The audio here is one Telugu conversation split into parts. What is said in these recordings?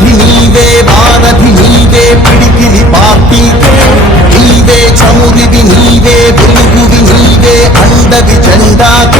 సారథి నీవే వారధి నీవే పిడికిలి పార్టీకే. నీవే చమురివి నీవే వెలుగువి నీవే అండవి జెండాకే.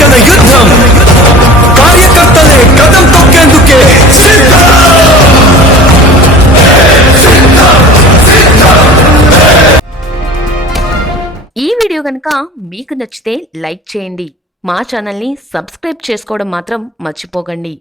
కన యుద్ధం. కార్యకర్తలే కథం తొక్కేందుకే ఈ వీడియో కనుక మీకు నచ్చితే లైక్ చేయండి. మా ఛానల్ని సబ్స్క్రైబ్ చేసుకోవడం మాత్రం మర్చిపోకండి.